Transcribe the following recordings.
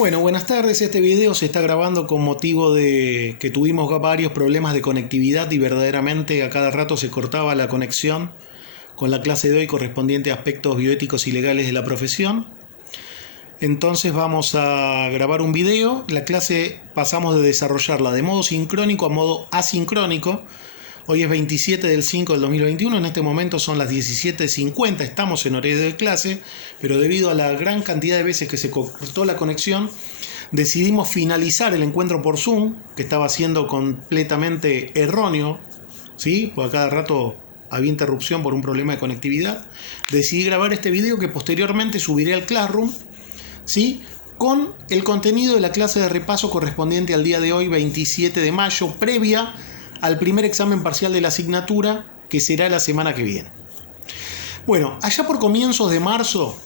Bueno, buenas tardes. Este video se está grabando con motivo de que tuvimos varios problemas de conectividad y verdaderamente a cada rato se cortaba la conexión con la clase de hoy correspondiente a aspectos bioéticos y legales de la profesión. Entonces vamos a grabar un video. La clase pasamos de desarrollarla de modo sincrónico a modo asincrónico. Hoy es 27 del 5 del 2021, en este momento son las 17:50, estamos en horario de clase, pero debido a la gran cantidad de veces que se cortó la conexión, decidimos finalizar el encuentro por Zoom, que estaba siendo completamente erróneo, ¿sí? Porque a cada rato había interrupción por un problema de conectividad. Decidí grabar este video que posteriormente subiré al Classroom, ¿sí? Con el contenido de la clase de repaso correspondiente al día de hoy, 27 de mayo, previa al primer examen parcial de la asignatura, que será la semana que viene. Bueno, allá por comienzos de marzo,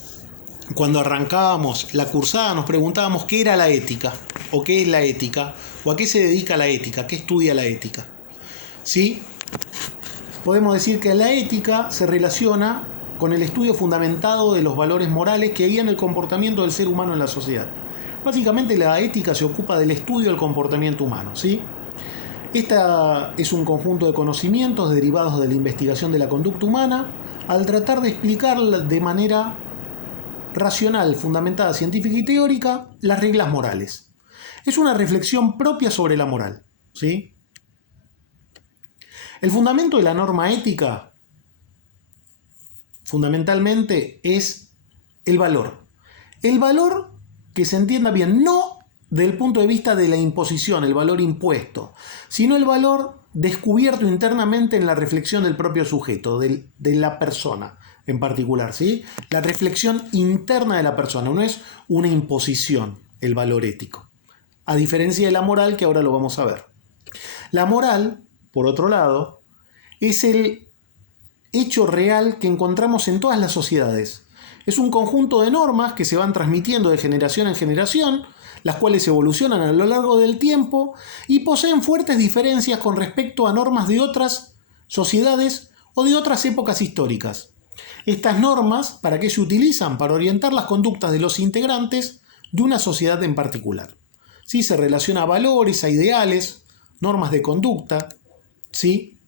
cuando arrancábamos la cursada, nos preguntábamos qué era la ética, o qué es la ética, o a qué se dedica la ética, qué estudia la ética. ¿Sí? Podemos decir que la ética se relaciona con el estudio fundamentado de los valores morales que guían el comportamiento del ser humano en la sociedad. Básicamente la ética se ocupa del estudio del comportamiento humano, ¿sí? Esta es un conjunto de conocimientos derivados de la investigación de la conducta humana al tratar de explicar de manera racional, fundamentada, científica y teórica las reglas morales. Es una reflexión propia sobre la moral, ¿sí? El fundamento de la norma ética fundamentalmente es el valor. El valor que se entienda bien, no desde el punto de vista de la imposición, el valor impuesto, sino el valor descubierto internamente en la reflexión del propio sujeto, de la persona en particular, ¿sí? La reflexión interna de la persona, no es una imposición el valor ético, a diferencia de la moral, que ahora lo vamos a ver. La moral, por otro lado, es el hecho real que encontramos en todas las sociedades. Es un conjunto de normas que se van transmitiendo de generación en generación, las cuales evolucionan a lo largo del tiempo y poseen fuertes diferencias con respecto a normas de otras sociedades o de otras épocas históricas. Estas normas, ¿para qué se utilizan? Para orientar las conductas de los integrantes de una sociedad en particular. ¿Sí? Se relaciona a valores, a ideales, normas de conducta, ¿sí?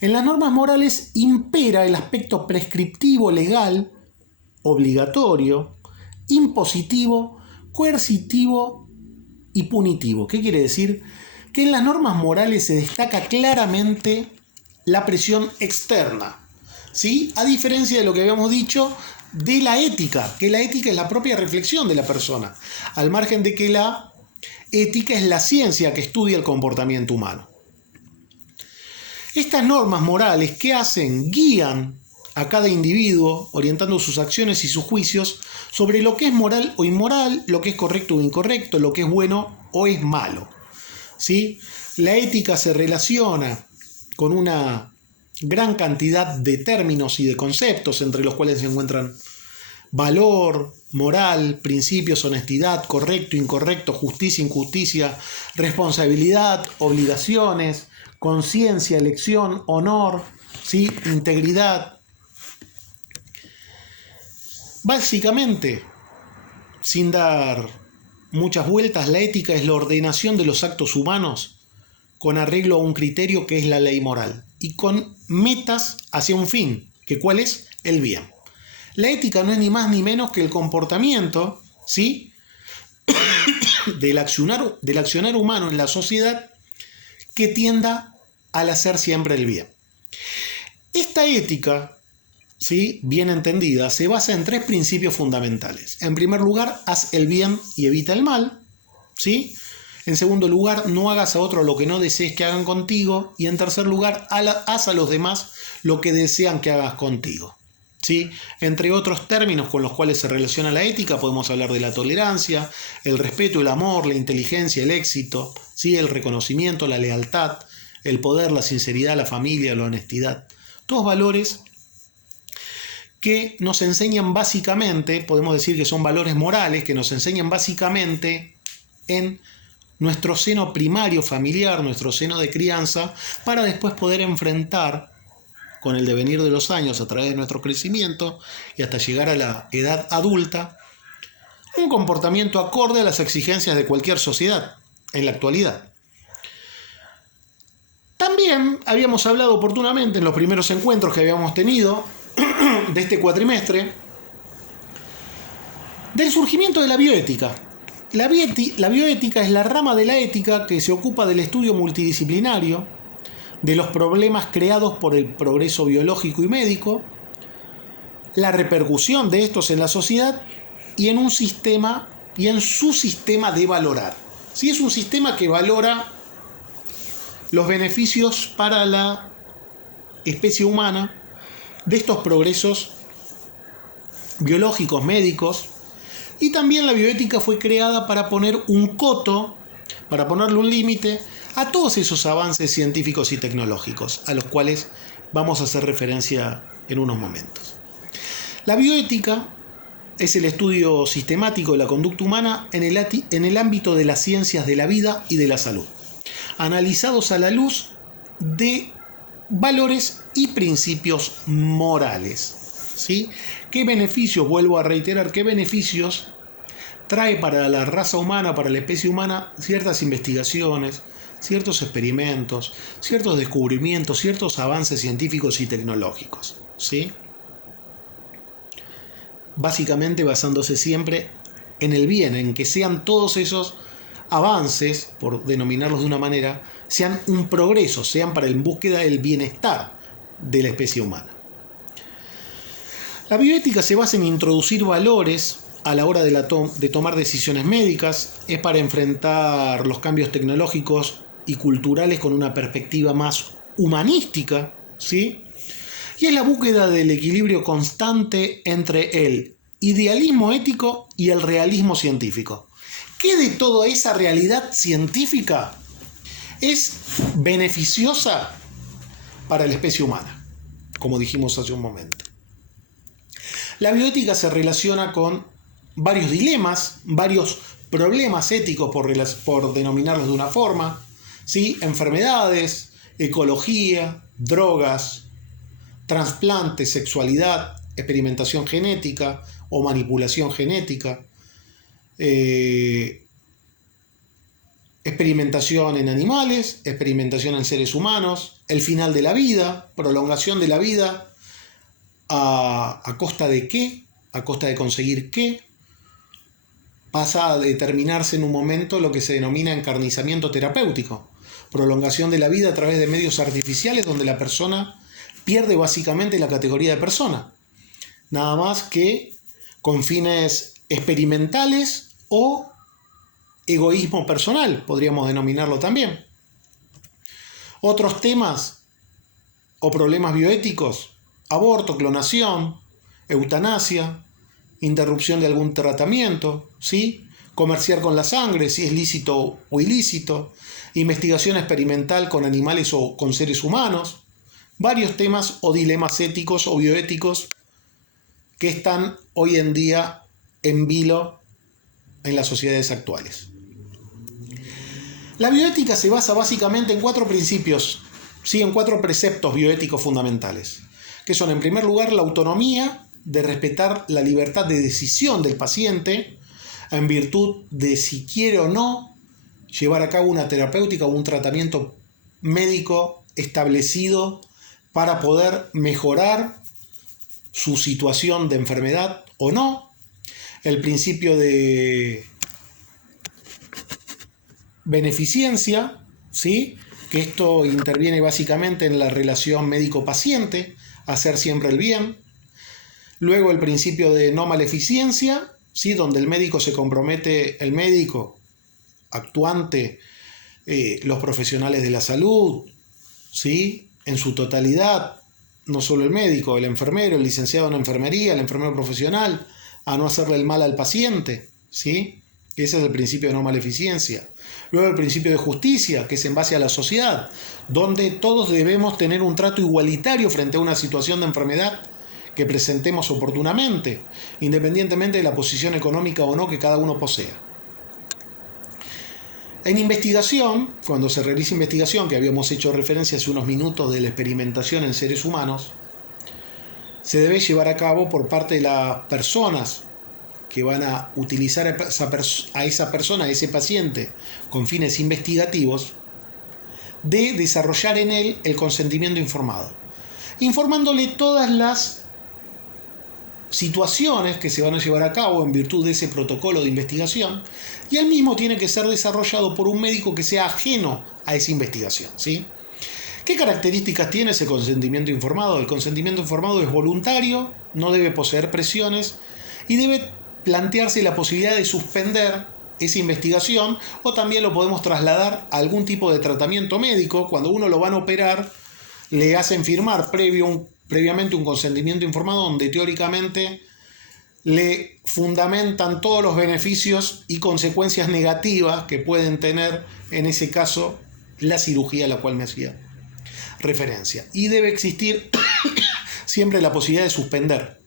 En las normas morales impera el aspecto prescriptivo, legal, obligatorio, impositivo, coercitivo y punitivo. ¿Qué quiere decir? Que en las normas morales se destaca claramente la presión externa, ¿sí? A diferencia de lo que habíamos dicho de la ética, que la ética es la propia reflexión de la persona, al margen de que la ética es la ciencia que estudia el comportamiento humano. Estas normas morales, ¿qué hacen? Guían a cada individuo, orientando sus acciones y sus juicios sobre lo que es moral o inmoral, lo que es correcto o incorrecto, lo que es bueno o es malo, ¿sí? La ética se relaciona con una gran cantidad de términos y de conceptos, entre los cuales se encuentran valor, moral, principios, honestidad, correcto, incorrecto, justicia, injusticia, responsabilidad, obligaciones, conciencia, elección, honor, ¿sí? Integridad. Básicamente, sin dar muchas vueltas, la ética es la ordenación de los actos humanos con arreglo a un criterio que es la ley moral y con metas hacia un fin, que ¿cuál es? El bien. La ética no es ni más ni menos que el comportamiento, ¿sí? del accionar humano en la sociedad que tienda al hacer siempre el bien. Esta ética, ¿sí? Bien entendida, se basa en tres principios fundamentales. En primer lugar, haz el bien y evita el mal, ¿sí? En segundo lugar, no hagas a otro lo que no desees que hagan contigo. Y en tercer lugar, haz a los demás lo que desean que hagas contigo, ¿sí? Entre otros términos con los cuales se relaciona la ética, podemos hablar de la tolerancia, el respeto, el amor, la inteligencia, el éxito, ¿sí? El reconocimiento, la lealtad, el poder, la sinceridad, la familia, la honestidad. Todos valores que nos enseñan básicamente, podemos decir que son valores morales, que nos enseñan básicamente en nuestro seno primario familiar, nuestro seno de crianza, para después poder enfrentar con el devenir de los años, a través de nuestro crecimiento y hasta llegar a la edad adulta, un comportamiento acorde a las exigencias de cualquier sociedad en la actualidad. También habíamos hablado oportunamente en los primeros encuentros que habíamos tenido de este cuatrimestre del surgimiento de la bioética. La bioética es la rama de la ética que se ocupa del estudio multidisciplinario de los problemas creados por el progreso biológico y médico, la repercusión de estos en la sociedad y en su sistema de valorar. Sí, es un sistema que valora los beneficios para la especie humana de estos progresos biológicos, médicos, y también la bioética fue creada para poner un coto, para ponerle un límite a todos esos avances científicos y tecnológicos, a los cuales vamos a hacer referencia en unos momentos. La bioética es el estudio sistemático de la conducta humana en el ámbito de las ciencias de la vida y de la salud, analizados a la luz de valores y principios morales. ¿Sí? ¿Qué beneficios, vuelvo a reiterar, qué beneficios trae para la raza humana, para la especie humana, ciertas investigaciones, ciertos experimentos, ciertos descubrimientos, ciertos avances científicos y tecnológicos? ¿Sí? Básicamente basándose siempre en el bien, en que sean todos esos avances, por denominarlos de una manera, sean un progreso, sean para en búsqueda del bienestar de la especie humana. La bioética se basa en introducir valores a la hora de tomar decisiones médicas, es para enfrentar los cambios tecnológicos y culturales con una perspectiva más humanística, ¿sí? Y es la búsqueda del equilibrio constante entre el idealismo ético y el realismo científico. ¿Qué de toda esa realidad científica es beneficiosa para la especie humana? Como dijimos hace un momento. La bioética se relaciona con varios dilemas, varios problemas éticos, por denominarlos de una forma, ¿sí? Enfermedades, ecología, drogas, trasplantes, sexualidad, experimentación genética o manipulación genética, experimentación en animales, experimentación en seres humanos, el final de la vida, prolongación de la vida, ¿a costa de qué? ¿A costa de conseguir qué? Pasa a determinarse en un momento lo que se denomina encarnizamiento terapéutico, prolongación de la vida a través de medios artificiales donde la persona pierde básicamente la categoría de persona, nada más que con fines experimentales o egoísmo personal, podríamos denominarlo también. Otros temas o problemas bioéticos: aborto, clonación, eutanasia, interrupción de algún tratamiento, ¿sí? Comerciar con la sangre, si es lícito o ilícito, investigación experimental con animales o con seres humanos, varios temas o dilemas éticos o bioéticos que están hoy en día en vilo en las sociedades actuales. La bioética se basa básicamente en 4 principios, ¿sí? En 4 preceptos bioéticos fundamentales, que son, en primer lugar, la autonomía, de respetar la libertad de decisión del paciente en virtud de si quiere o no llevar a cabo una terapéutica o un tratamiento médico establecido para poder mejorar su situación de enfermedad o no. El principio de beneficencia, ¿sí? Que esto interviene básicamente en la relación médico-paciente, hacer siempre el bien. Luego el principio de no maleficencia, ¿sí? Donde el médico se compromete, el médico actuante, los profesionales de la salud, ¿sí? En su totalidad, no solo el médico, el enfermero, el licenciado en enfermería, el enfermero profesional, a no hacerle el mal al paciente, ¿sí? Ese es el principio de no maleficencia. Luego el principio de justicia, que es en base a la sociedad, donde todos debemos tener un trato igualitario frente a una situación de enfermedad que presentemos oportunamente, independientemente de la posición económica o no que cada uno posea. En investigación, cuando se realiza investigación, que habíamos hecho referencia hace unos minutos de la experimentación en seres humanos, se debe llevar a cabo por parte de las personas que van a utilizar a esa persona, a ese paciente, con fines investigativos, de desarrollar en él el consentimiento informado, informándole todas las situaciones que se van a llevar a cabo en virtud de ese protocolo de investigación, y el mismo tiene que ser desarrollado por un médico que sea ajeno a esa investigación, ¿sí? ¿Qué características tiene ese consentimiento informado? El consentimiento informado es voluntario, no debe poseer presiones y debe plantearse la posibilidad de suspender esa investigación, o también lo podemos trasladar a algún tipo de tratamiento médico. Cuando uno lo van a operar, le hacen firmar previamente un consentimiento informado donde teóricamente le fundamentan todos los beneficios y consecuencias negativas que pueden tener, en ese caso, la cirugía a la cual me hacía referencia. Y debe existir siempre la posibilidad de suspender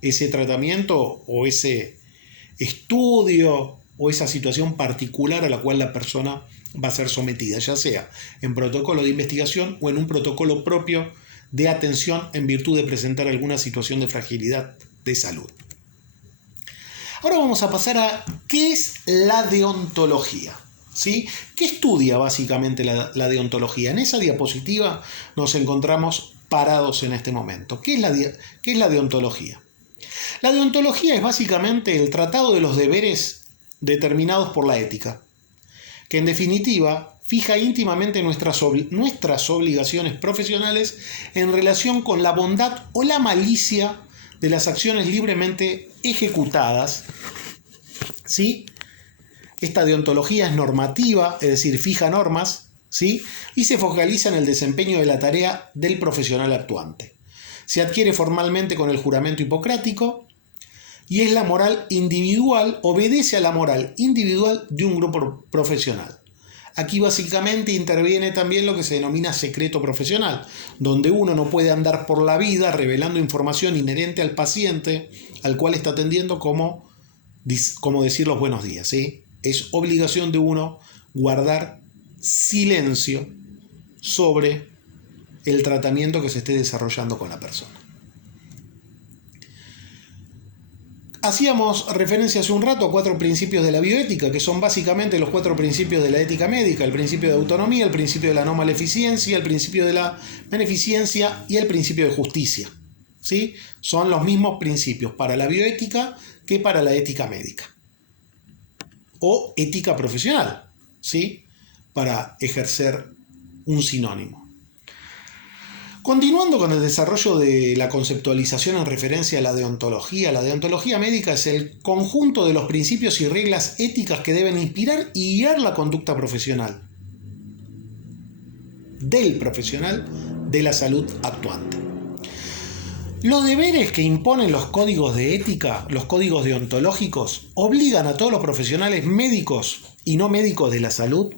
ese tratamiento o ese estudio o esa situación particular a la cual la persona va a ser sometida, ya sea en protocolo de investigación o en un protocolo propio de atención en virtud de presentar alguna situación de fragilidad de salud. Ahora vamos a pasar a qué es la deontología, ¿sí? ¿Qué estudia básicamente la deontología? En esa diapositiva nos encontramos parados en este momento. ¿Qué es la deontología? La deontología es básicamente el tratado de los deberes determinados por la ética, que en definitiva fija íntimamente nuestras obligaciones profesionales en relación con la bondad o la malicia de las acciones libremente ejecutadas, ¿sí? Esta deontología es normativa, es decir, fija normas, ¿sí? Y se focaliza en el desempeño de la tarea del profesional actuante. Se adquiere formalmente con el juramento hipocrático y es la moral individual, obedece a la moral individual de un grupo profesional. Aquí básicamente interviene también lo que se denomina secreto profesional, donde uno no puede andar por la vida revelando información inherente al paciente al cual está atendiendo, como decir los buenos días, ¿sí? Es obligación de uno guardar silencio sobre el tratamiento que se esté desarrollando con la persona. Hacíamos referencia hace un rato a 4 principios de la bioética, que son básicamente los 4 principios de la ética médica: el principio de autonomía, el principio de la no maleficencia, el principio de la beneficencia y el principio de justicia, ¿sí? Son los mismos principios para la bioética que para la ética médica o ética profesional, ¿sí? Para ejercer un sinónimo. Continuando con el desarrollo de la conceptualización en referencia a la deontología médica es el conjunto de los principios y reglas éticas que deben inspirar y guiar la conducta profesional del profesional de la salud actuante. Los deberes que imponen los códigos de ética, los códigos deontológicos, obligan a todos los profesionales médicos y no médicos de la salud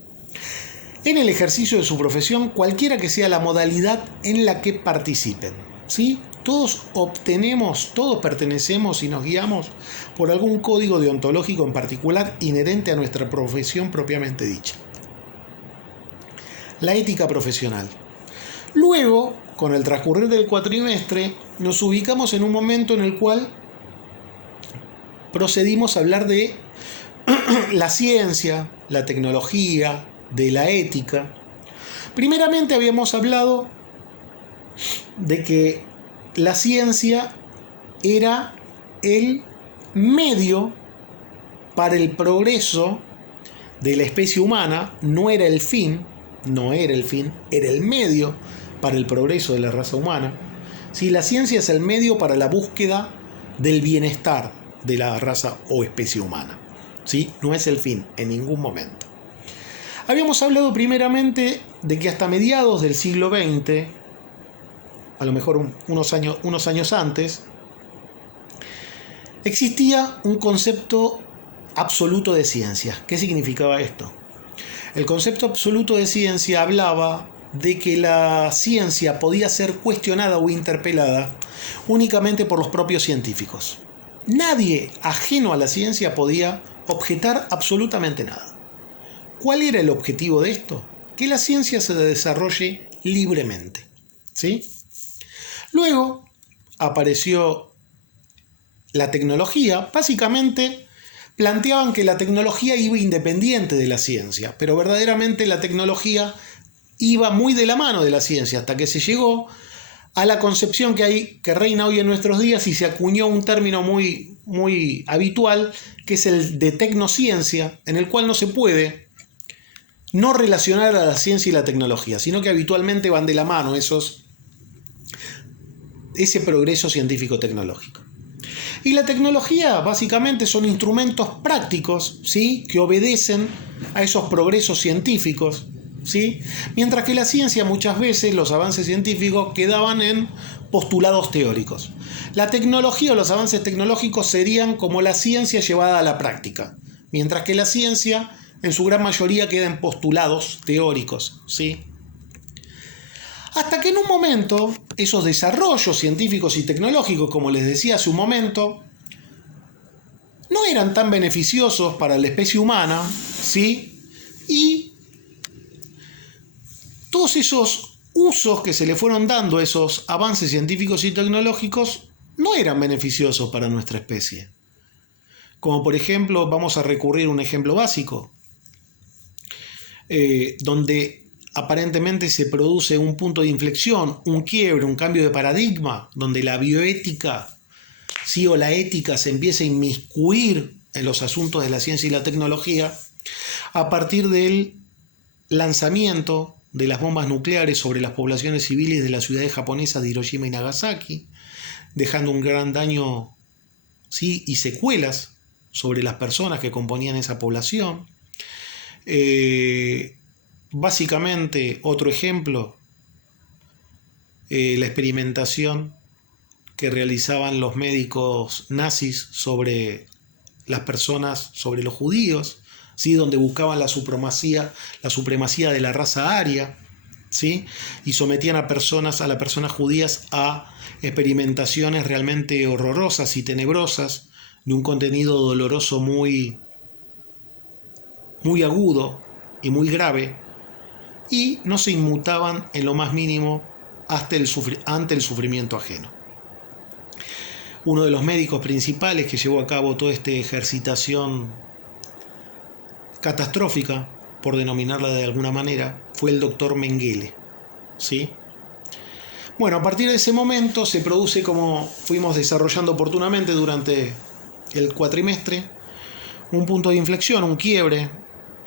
en el ejercicio de su profesión, cualquiera que sea la modalidad en la que participen, ¿sí? Todos pertenecemos y nos guiamos por algún código deontológico en particular inherente a nuestra profesión propiamente dicha. La ética profesional. Luego, con el transcurrir del cuatrimestre, nos ubicamos en un momento en el cual procedimos a hablar de la ciencia, la tecnología, de la ética. Primeramente habíamos hablado de que la ciencia era el medio para el progreso de la especie humana, no era el fin, era el medio para el progreso de la raza humana. Si la ciencia es el medio para la búsqueda del bienestar de la raza o especie humana, ¿sí? No es el fin en ningún momento. Habíamos hablado primeramente de que hasta mediados del siglo XX, a lo mejor unos años antes, existía un concepto absoluto de ciencia. ¿Qué significaba esto? El concepto absoluto de ciencia hablaba de que la ciencia podía ser cuestionada o interpelada únicamente por los propios científicos. Nadie ajeno a la ciencia podía objetar absolutamente nada. ¿Cuál era el objetivo de esto? Que la ciencia se desarrolle libremente, ¿sí? Luego apareció la tecnología, básicamente planteaban que la tecnología iba independiente de la ciencia, pero verdaderamente la tecnología iba muy de la mano de la ciencia, hasta que se llegó a la concepción que reina hoy en nuestros días y se acuñó un término muy habitual, que es el de tecnociencia, en el cual no se puede no relacionar a la ciencia y la tecnología, sino que habitualmente van de la mano ese progreso científico-tecnológico. Y la tecnología básicamente son instrumentos prácticos, ¿sí?, que obedecen a esos progresos científicos, ¿sí?, mientras que la ciencia muchas veces, los avances científicos, quedaban en postulados teóricos. La tecnología o los avances tecnológicos serían como la ciencia llevada a la práctica, mientras que la ciencia en su gran mayoría queda en postulados teóricos, ¿sí? Hasta que en un momento esos desarrollos científicos y tecnológicos, como les decía hace un momento, no eran tan beneficiosos para la especie humana, ¿sí? Y todos esos usos que se le fueron dando a esos avances científicos y tecnológicos no eran beneficiosos para nuestra especie. Como por ejemplo, vamos a recurrir a un ejemplo básico, donde aparentemente se produce un punto de inflexión, un quiebre, un cambio de paradigma, donde la bioética, sí, o la ética se empieza a inmiscuir en los asuntos de la ciencia y la tecnología, a partir del lanzamiento de las bombas nucleares sobre las poblaciones civiles de las ciudades japonesas de Hiroshima y Nagasaki, dejando un gran daño, sí, y secuelas sobre las personas que componían esa población. Básicamente, otro ejemplo, la experimentación que realizaban los médicos nazis sobre las personas, sobre los judíos, ¿sí?, donde buscaban la supremacía de la raza aria, ¿sí?, y sometían a las personas judías a experimentaciones realmente horrorosas y tenebrosas, de un contenido doloroso muy agudo y muy grave, y no se inmutaban en lo más mínimo ante el sufrimiento ajeno. Uno de los médicos principales que llevó a cabo toda esta ejercitación catastrófica, por denominarla de alguna manera, fue el doctor Mengele, ¿sí? Bueno, a partir de ese momento se produce, como fuimos desarrollando oportunamente durante el cuatrimestre, un punto de inflexión, un quiebre,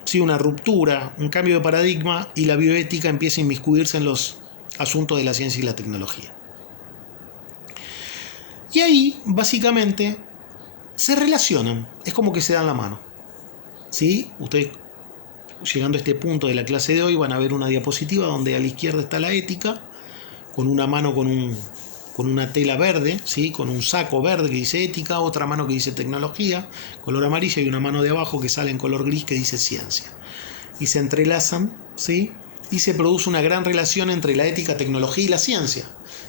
¿sí?, una ruptura, un cambio de paradigma, y la bioética empieza a inmiscuirse en los asuntos de la ciencia y la tecnología. Y ahí, básicamente, se relacionan, es como que se dan la mano, ¿sí? Ustedes, llegando a este punto de la clase de hoy, van a ver una diapositiva donde a la izquierda está la ética, con una mano con una tela verde, ¿sí?, con un saco verde que dice ética, otra mano que dice tecnología, color amarilla, y una mano de abajo que sale en color gris que dice ciencia. Y se entrelazan, ¿sí?, y se produce una gran relación entre la ética, tecnología y la ciencia.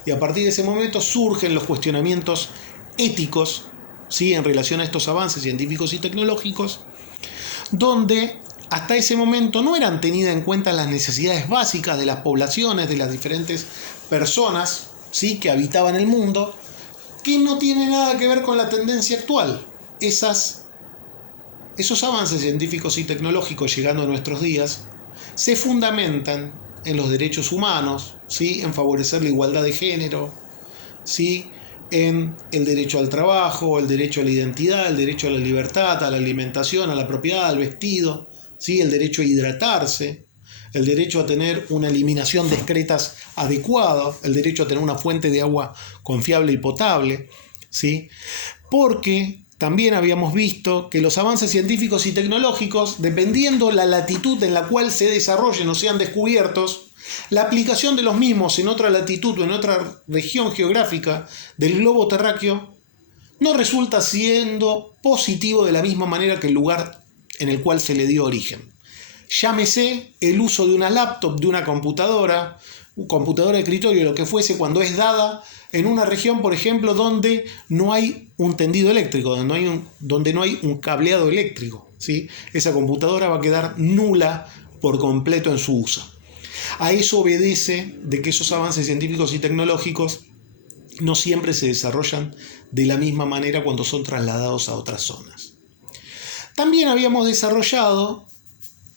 Y a partir de ese momento surgen los cuestionamientos éticos, ¿sí?, en relación a estos avances científicos y tecnológicos, donde hasta ese momento no eran tenidas en cuenta las necesidades básicas de las poblaciones, de las diferentes personas, ¿sí?, que habitaban el mundo, que no tiene nada que ver con la tendencia actual. Esos avances científicos y tecnológicos llegando a nuestros días se fundamentan en los derechos humanos, ¿sí?, en favorecer la igualdad de género, ¿sí?, en el derecho al trabajo, el derecho a la identidad, el derecho a la libertad, a la alimentación, a la propiedad, al vestido, ¿sí?, el derecho a hidratarse, el derecho a tener una eliminación de excretas adecuada, el derecho a tener una fuente de agua confiable y potable, ¿sí?, porque también habíamos visto que los avances científicos y tecnológicos, dependiendo la latitud en la cual se desarrollen o sean descubiertos, la aplicación de los mismos en otra latitud o en otra región geográfica del globo terráqueo no resulta siendo positivo de la misma manera que el lugar en el cual se le dio origen. Llámese el uso de una laptop, de una computadora de escritorio, lo que fuese, cuando es dada en una región, por ejemplo, donde no hay un tendido eléctrico, donde no hay un cableado eléctrico, ¿sí? Esa computadora va a quedar nula por completo en su uso. A eso obedece de que esos avances científicos y tecnológicos no siempre se desarrollan de la misma manera cuando son trasladados a otras zonas. También habíamos desarrollado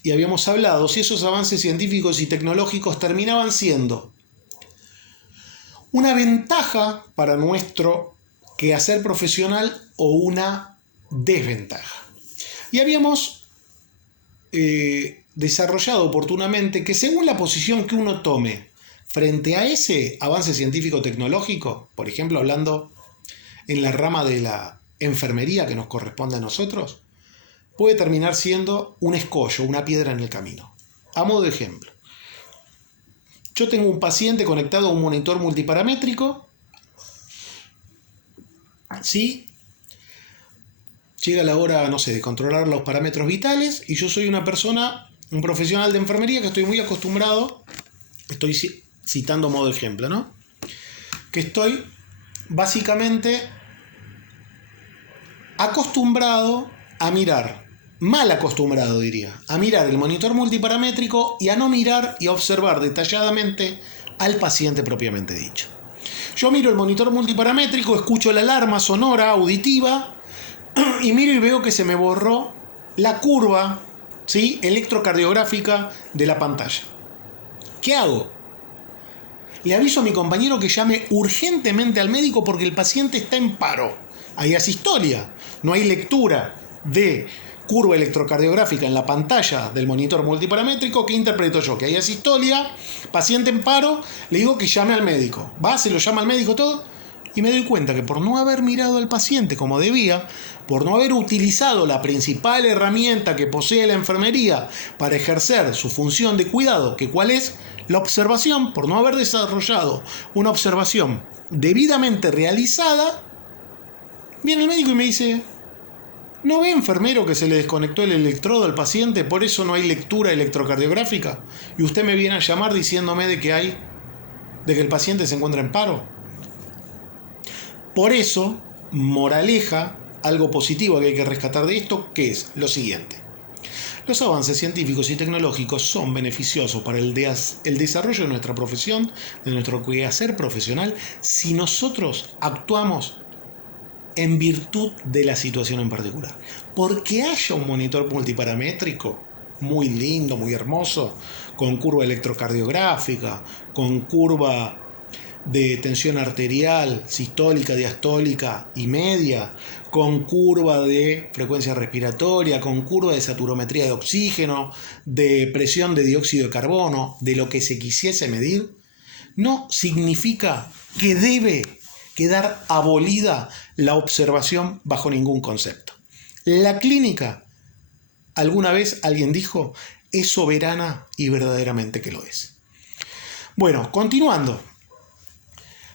y habíamos hablado si esos avances científicos y tecnológicos terminaban siendo una ventaja para nuestro quehacer profesional o una desventaja. Y habíamos desarrollado oportunamente que según la posición que uno tome frente a ese avance científico-tecnológico, por ejemplo, hablando en la rama de la enfermería que nos corresponde a nosotros, puede terminar siendo un escollo, una piedra en el camino. A modo de ejemplo, yo tengo un paciente conectado a un monitor multiparamétrico, ¿sí? Llega la hora, no sé, de controlar los parámetros vitales y yo soy una persona, un profesional de enfermería que estoy muy acostumbrado, estoy citando modo de ejemplo, ¿no? Que estoy básicamente acostumbrado a mirar, mal acostumbrado diría, a mirar el monitor multiparamétrico y a no mirar y a observar detalladamente al paciente propiamente dicho. Yo miro el monitor multiparamétrico, escucho la alarma sonora, auditiva, y miro y veo que se me borró la curva, ¿sí?, electrocardiográfica de la pantalla. ¿Qué hago? Le aviso a mi compañero que llame urgentemente al médico porque el paciente está en paro. Hay asistolia, no hay lectura de curva electrocardiográfica en la pantalla del monitor multiparamétrico. ¿Qué interpreto yo? Que hay asistolia, paciente en paro, le digo que llame al médico. Va, se lo llama al médico todo, y me doy cuenta que por no haber mirado al paciente como debía, por no haber utilizado la principal herramienta que posee la enfermería para ejercer su función de cuidado, que cuál es la observación, por no haber desarrollado una observación debidamente realizada, viene el médico y me dice: ¿no ve, enfermero, que se le desconectó el electrodo al paciente, por eso no hay lectura electrocardiográfica? Y usted me viene a llamar diciéndome de que el paciente se encuentra en paro. Por eso, moraleja, algo positivo que hay que rescatar de esto, que es lo siguiente: los avances científicos y tecnológicos son beneficiosos para el desarrollo de nuestra profesión, de nuestro quehacer profesional, si nosotros actuamos en virtud de la situación en particular. Porque haya un monitor multiparamétrico muy lindo, muy hermoso, con curva electrocardiográfica, con curva de tensión arterial, sistólica, diastólica y media, con curva de frecuencia respiratoria, con curva de saturometría de oxígeno, de presión de dióxido de carbono, de lo que se quisiese medir, no significa que debe quedar abolida la observación bajo ningún concepto. La clínica, alguna vez alguien dijo, es soberana y verdaderamente que lo es. Bueno, continuando.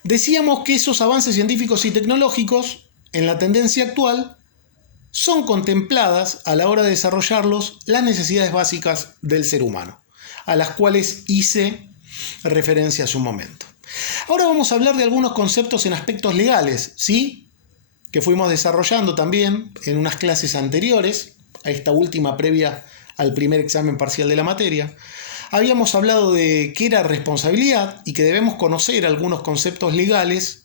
Decíamos que esos avances científicos y tecnológicos, en la tendencia actual, son contempladas a la hora de desarrollarlos las necesidades básicas del ser humano, a las cuales hice referencia hace un momento. Ahora vamos a hablar de algunos conceptos en aspectos legales, ¿sí?, que fuimos desarrollando también en unas clases anteriores, a esta última previa al primer examen parcial de la materia. Habíamos hablado de qué era responsabilidad y que debemos conocer algunos conceptos legales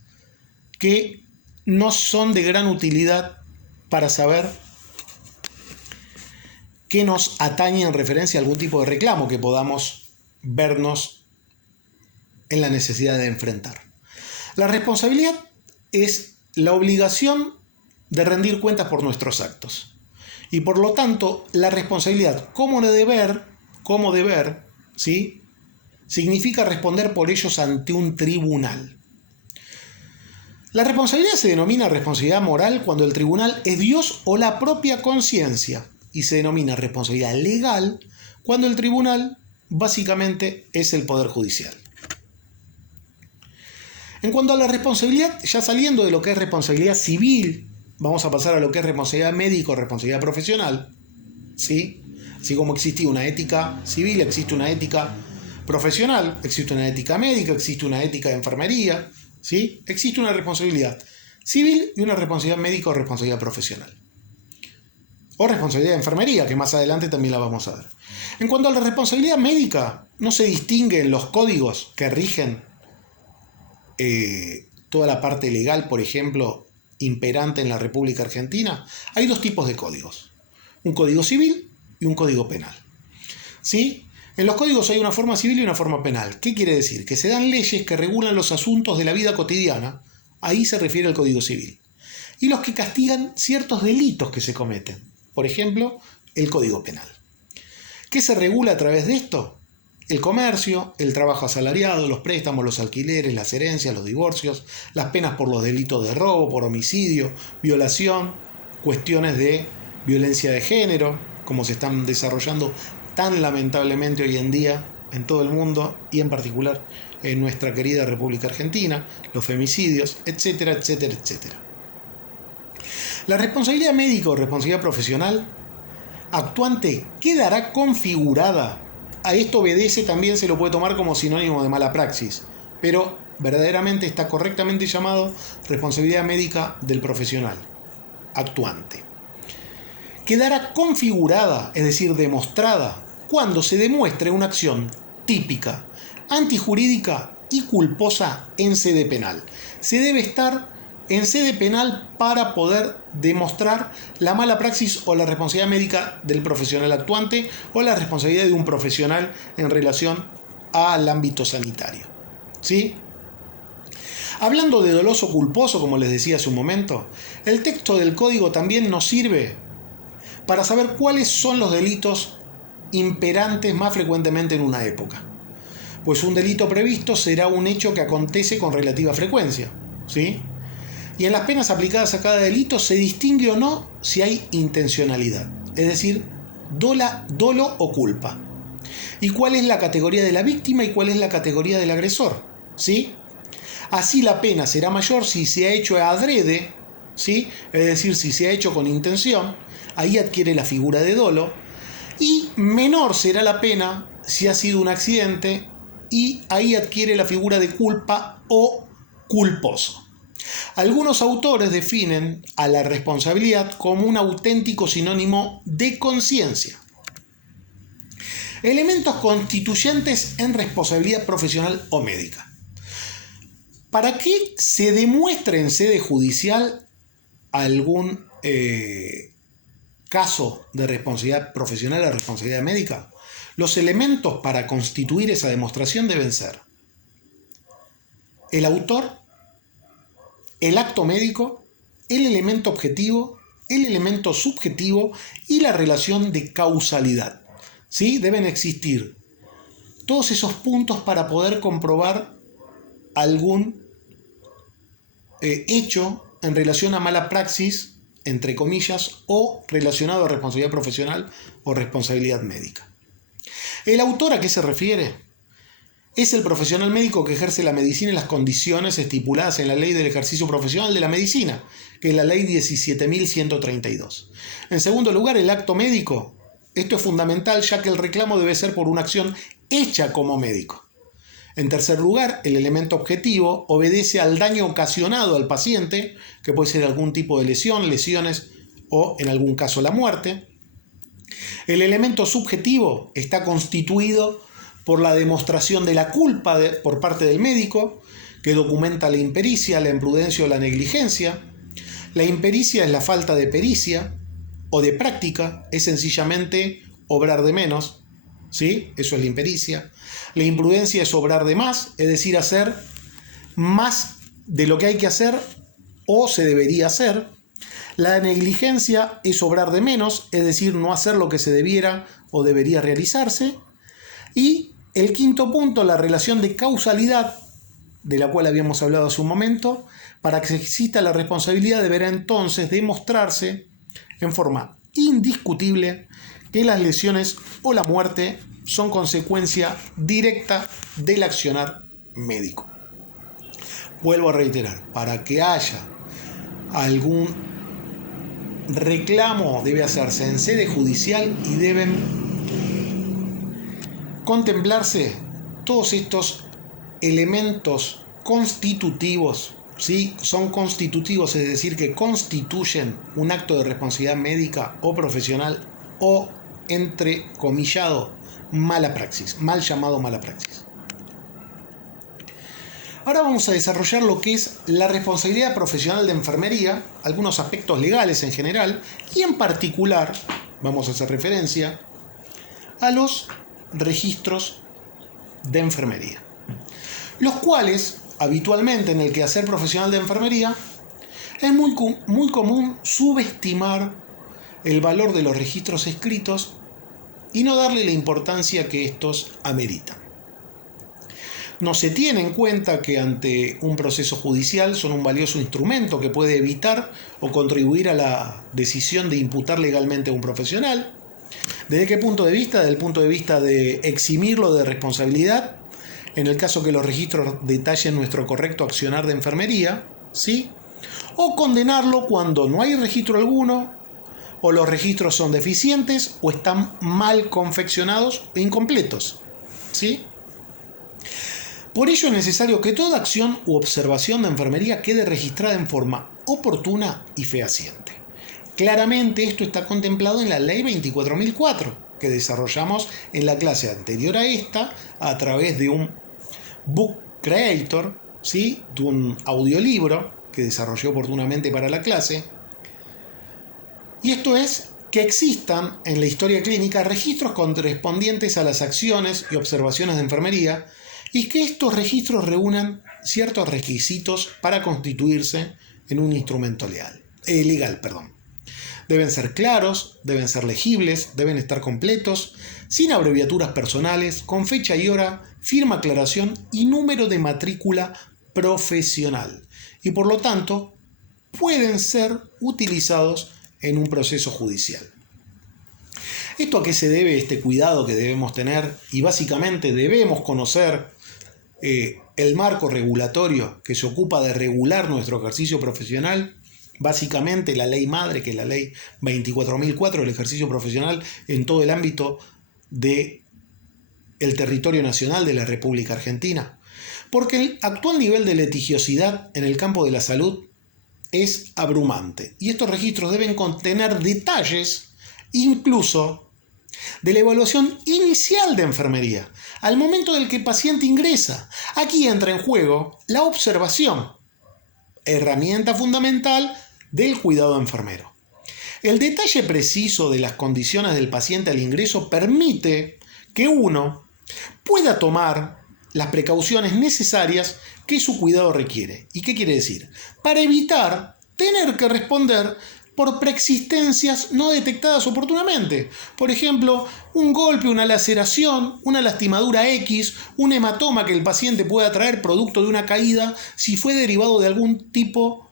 que no son de gran utilidad para saber qué nos atañe en referencia a algún tipo de reclamo que podamos vernos en la necesidad de enfrentar. La responsabilidad es la obligación de rendir cuentas por nuestros actos. Y por lo tanto, la responsabilidad como deber, ¿sí?, significa responder por ellos ante un tribunal. La responsabilidad se denomina responsabilidad moral cuando el tribunal es Dios o la propia conciencia, y se denomina responsabilidad legal cuando el tribunal básicamente es el Poder Judicial. En cuanto a la responsabilidad, ya saliendo de lo que es responsabilidad civil, vamos a pasar a lo que es responsabilidad médica o responsabilidad profesional, ¿sí? Así como existe una ética civil, existe una ética profesional, existe una ética médica, existe una ética de enfermería, ¿sí? Existe una responsabilidad civil y una responsabilidad médica o responsabilidad profesional. O responsabilidad de enfermería, que más adelante también la vamos a ver. En cuanto a la responsabilidad médica, no se distinguen los códigos que rigen toda la parte legal, por ejemplo, imperante en la República Argentina, hay dos tipos de códigos: un código civil y un código penal. ¿Sí? En los códigos hay una forma civil y una forma penal. ¿Qué quiere decir? Que se dan leyes que regulan los asuntos de la vida cotidiana, ahí se refiere al código civil, y los que castigan ciertos delitos que se cometen, por ejemplo, el código penal. ¿Qué se regula a través de esto? El comercio, el trabajo asalariado, los préstamos, los alquileres, las herencias, los divorcios, las penas por los delitos de robo, por homicidio, violación, cuestiones de violencia de género, como se están desarrollando tan lamentablemente hoy en día en todo el mundo y en particular en nuestra querida República Argentina, los femicidios, etcétera, etcétera, etcétera. La responsabilidad médica o responsabilidad profesional actuante quedará configurada. A esto obedece, también se lo puede tomar como sinónimo de mala praxis, pero verdaderamente está correctamente llamado responsabilidad médica del profesional actuante. Quedará configurada, es decir, demostrada, cuando se demuestre una acción típica, antijurídica y culposa en sede penal. Se debe estar en sede penal para poder demostrar la mala praxis o la responsabilidad médica del profesional actuante o la responsabilidad de un profesional en relación al ámbito sanitario. ¿Sí? Hablando de doloso culposo, como les decía hace un momento, el texto del código también nos sirve para saber cuáles son los delitos imperantes más frecuentemente en una época. Pues un delito previsto será un hecho que acontece con relativa frecuencia, ¿sí? Y en las penas aplicadas a cada delito se distingue o no si hay intencionalidad, es decir, dolo o culpa. Y cuál es la categoría de la víctima y cuál es la categoría del agresor, ¿sí? Así la pena será mayor si se ha hecho adrede, ¿sí? Es decir, si se ha hecho con intención, ahí adquiere la figura de dolo, y menor será la pena si ha sido un accidente, y ahí adquiere la figura de culpa o culposo. Algunos autores definen a la responsabilidad como un auténtico sinónimo de conciencia. Elementos constituyentes en responsabilidad profesional o médica. Para que se demuestre en sede judicial algún caso de responsabilidad profesional o responsabilidad médica, los elementos para constituir esa demostración deben ser el autor, el acto médico, el elemento objetivo, el elemento subjetivo y la relación de causalidad. ¿Sí? Deben existir todos esos puntos para poder comprobar algún hecho en relación a mala praxis, entre comillas, o relacionado a responsabilidad profesional o responsabilidad médica. ¿El autor a qué se refiere? Es el profesional médico que ejerce la medicina en las condiciones estipuladas en la Ley del Ejercicio Profesional de la Medicina, que es la Ley 17.132. En segundo lugar, el acto médico. Esto es fundamental, ya que el reclamo debe ser por una acción hecha como médico. En tercer lugar, el elemento objetivo obedece al daño ocasionado al paciente, que puede ser algún tipo de lesión, lesiones o, en algún caso, la muerte. El elemento subjetivo está constituido por la demostración de la culpa por parte del médico, que documenta la impericia, la imprudencia o la negligencia. La impericia es la falta de pericia o de práctica, es sencillamente obrar de menos, ¿sí? Eso es la impericia. La imprudencia es obrar de más, es decir, hacer más de lo que hay que hacer o se debería hacer. La negligencia es obrar de menos, es decir, no hacer lo que se debiera o debería realizarse. Y el quinto punto, la relación de causalidad, de la cual habíamos hablado hace un momento. Para que exista la responsabilidad deberá entonces demostrarse en forma indiscutible que las lesiones o la muerte son consecuencia directa del accionar médico. Vuelvo a reiterar, para que haya algún reclamo debe hacerse en sede judicial y deben contemplarse todos estos elementos constitutivos, ¿sí? Son constitutivos, es decir, que constituyen un acto de responsabilidad médica o profesional o, entrecomillado, mala praxis, mal llamado mala praxis. Ahora vamos a desarrollar lo que es la responsabilidad profesional de enfermería, algunos aspectos legales en general, y en particular vamos a hacer referencia a los registros de enfermería, los cuales habitualmente en el quehacer profesional de enfermería es muy común subestimar el valor de los registros escritos y no darle la importancia que estos ameritan. No se tiene en cuenta que ante un proceso judicial son un valioso instrumento que puede evitar o contribuir a la decisión de imputar legalmente a un profesional. ¿Desde qué punto de vista? Desde el punto de vista de eximirlo de responsabilidad, en el caso que los registros detallen nuestro correcto accionar de enfermería, ¿sí? O condenarlo cuando no hay registro alguno, o los registros son deficientes, o están mal confeccionados e incompletos, ¿sí? Por ello es necesario que toda acción u observación de enfermería quede registrada en forma oportuna y fehaciente. Claramente esto está contemplado en la Ley 24.004, que desarrollamos en la clase anterior a esta a través de un book creator, ¿sí? De un audiolibro que desarrollé oportunamente para la clase. Y esto es que existan en la historia clínica registros correspondientes a las acciones y observaciones de enfermería y que estos registros reúnan ciertos requisitos para constituirse en un instrumento legal. Deben ser claros, deben ser legibles, deben estar completos, sin abreviaturas personales, con fecha y hora, firma, aclaración y número de matrícula profesional. Y por lo tanto, pueden ser utilizados en un proceso judicial. ¿Esto a qué se debe este cuidado que debemos tener? Y básicamente debemos conocer el marco regulatorio que se ocupa de regular nuestro ejercicio profesional. Básicamente la ley madre, que es la ley 24.004 del ejercicio profesional en todo el ámbito del territorio nacional de la República Argentina. Porque el actual nivel de litigiosidad en el campo de la salud es abrumante y estos registros deben contener detalles incluso de la evaluación inicial de enfermería al momento del que el paciente ingresa. Aquí entra en juego la observación, herramienta fundamental del cuidado enfermero. El detalle preciso de las condiciones del paciente al ingreso permite que uno pueda tomar las precauciones necesarias que su cuidado requiere. ¿Y qué quiere decir? Para evitar tener que responder por preexistencias no detectadas oportunamente. Por ejemplo, un golpe, una laceración, una lastimadura X, un hematoma que el paciente pueda traer producto de una caída si fue derivado de algún tipo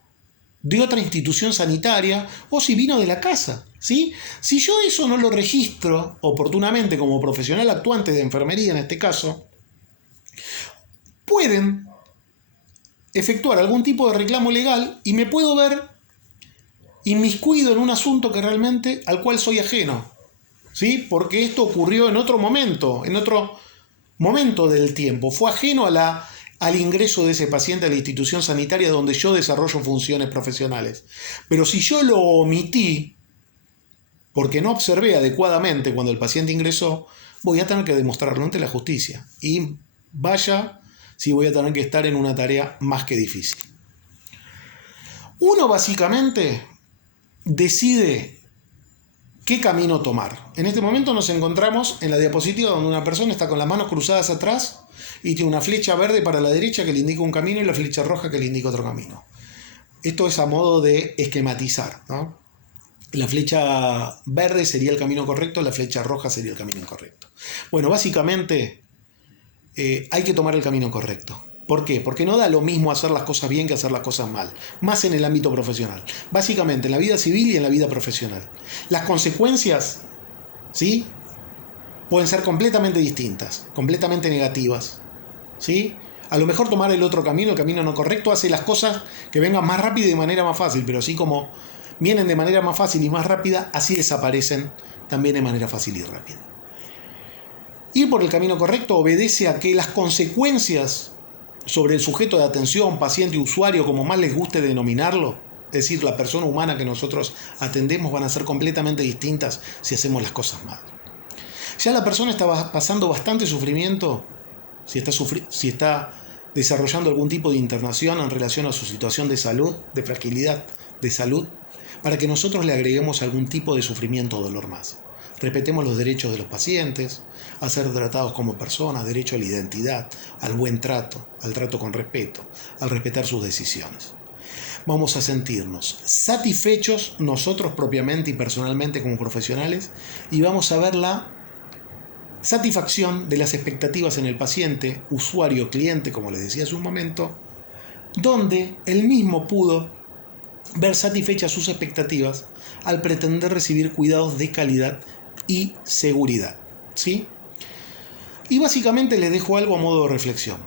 de otra institución sanitaria o si vino de la casa, ¿sí? Si yo eso no lo registro oportunamente como profesional actuante de enfermería en este caso, pueden efectuar algún tipo de reclamo legal y me puedo ver inmiscuido en un asunto que realmente al cual soy ajeno, ¿sí? Porque esto ocurrió en otro momento del tiempo, fue ajeno al ingreso de ese paciente a la institución sanitaria donde yo desarrollo funciones profesionales. Pero si yo lo omití porque no observé adecuadamente cuando el paciente ingresó, voy a tener que demostrarlo ante la justicia. Y vaya si voy a tener que estar en una tarea más que difícil. Uno básicamente decide qué camino tomar. En este momento nos encontramos en la diapositiva donde una persona está con las manos cruzadas atrás y tiene una flecha verde para la derecha que le indica un camino y la flecha roja que le indica otro camino. Esto es a modo de esquematizar, ¿no? La flecha verde sería el camino correcto, la flecha roja sería el camino incorrecto. Bueno, básicamente hay que tomar el camino correcto. ¿Por qué? Porque no da lo mismo hacer las cosas bien que hacer las cosas mal, más en el ámbito profesional. Básicamente en la vida civil y en la vida profesional. Las consecuencias, ¿sí?, pueden ser completamente distintas, completamente negativas, ¿sí? A lo mejor tomar el otro camino, el camino no correcto, hace las cosas que vengan más rápido y de manera más fácil, pero así como vienen de manera más fácil y más rápida, así desaparecen también de manera fácil y rápida. Ir por el camino correcto obedece a que las consecuencias sobre el sujeto de atención, paciente y usuario, como más les guste denominarlo, es decir, la persona humana que nosotros atendemos, van a ser completamente distintas si hacemos las cosas mal. Ya la persona está pasando bastante sufrimiento, si está desarrollando algún tipo de internación en relación a su situación de salud, de fragilidad de salud, para que nosotros le agreguemos algún tipo de sufrimiento o dolor más. Respetemos los derechos de los pacientes, a ser tratados como personas, derecho a la identidad, al buen trato, al trato con respeto, al respetar sus decisiones. Vamos a sentirnos satisfechos nosotros propiamente y personalmente como profesionales y vamos a ver la satisfacción de las expectativas en el paciente, usuario, cliente, como les decía hace un momento, donde él mismo pudo ver satisfechas sus expectativas al pretender recibir cuidados de calidad y seguridad, ¿sí? Y básicamente les dejo algo a modo de reflexión.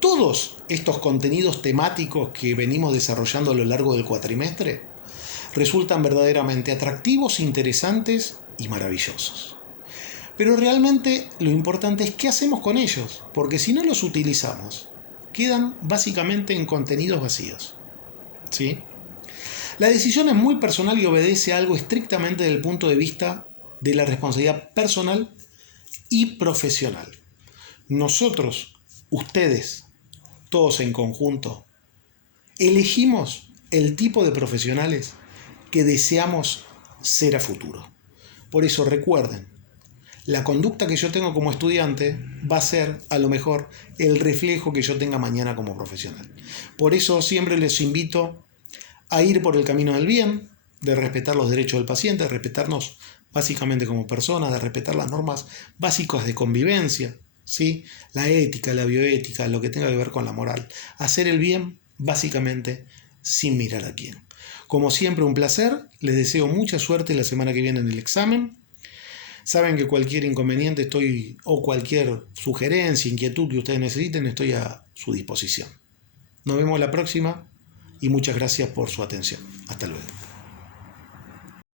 Todos estos contenidos temáticos que venimos desarrollando a lo largo del cuatrimestre resultan verdaderamente atractivos, interesantes y maravillosos. Pero realmente lo importante es qué hacemos con ellos, porque si no los utilizamos, quedan básicamente en contenidos vacíos, ¿sí? La decisión es muy personal y obedece a algo estrictamente desde el punto de vista de la responsabilidad personal y profesional. Nosotros, ustedes, todos en conjunto, elegimos el tipo de profesionales que deseamos ser a futuro. Por eso recuerden, la conducta que yo tengo como estudiante va a ser, a lo mejor, el reflejo que yo tenga mañana como profesional. Por eso siempre les invito a ir por el camino del bien, de respetar los derechos del paciente, de respetarnos básicamente como personas, de respetar las normas básicas de convivencia, ¿sí? La ética, la bioética, lo que tenga que ver con la moral. Hacer el bien básicamente sin mirar a quién. Como siempre, un placer. Les deseo mucha suerte la semana que viene en el examen. Saben que cualquier inconveniente o cualquier sugerencia, inquietud que ustedes necesiten, estoy a su disposición. Nos vemos la próxima y muchas gracias por su atención. Hasta luego.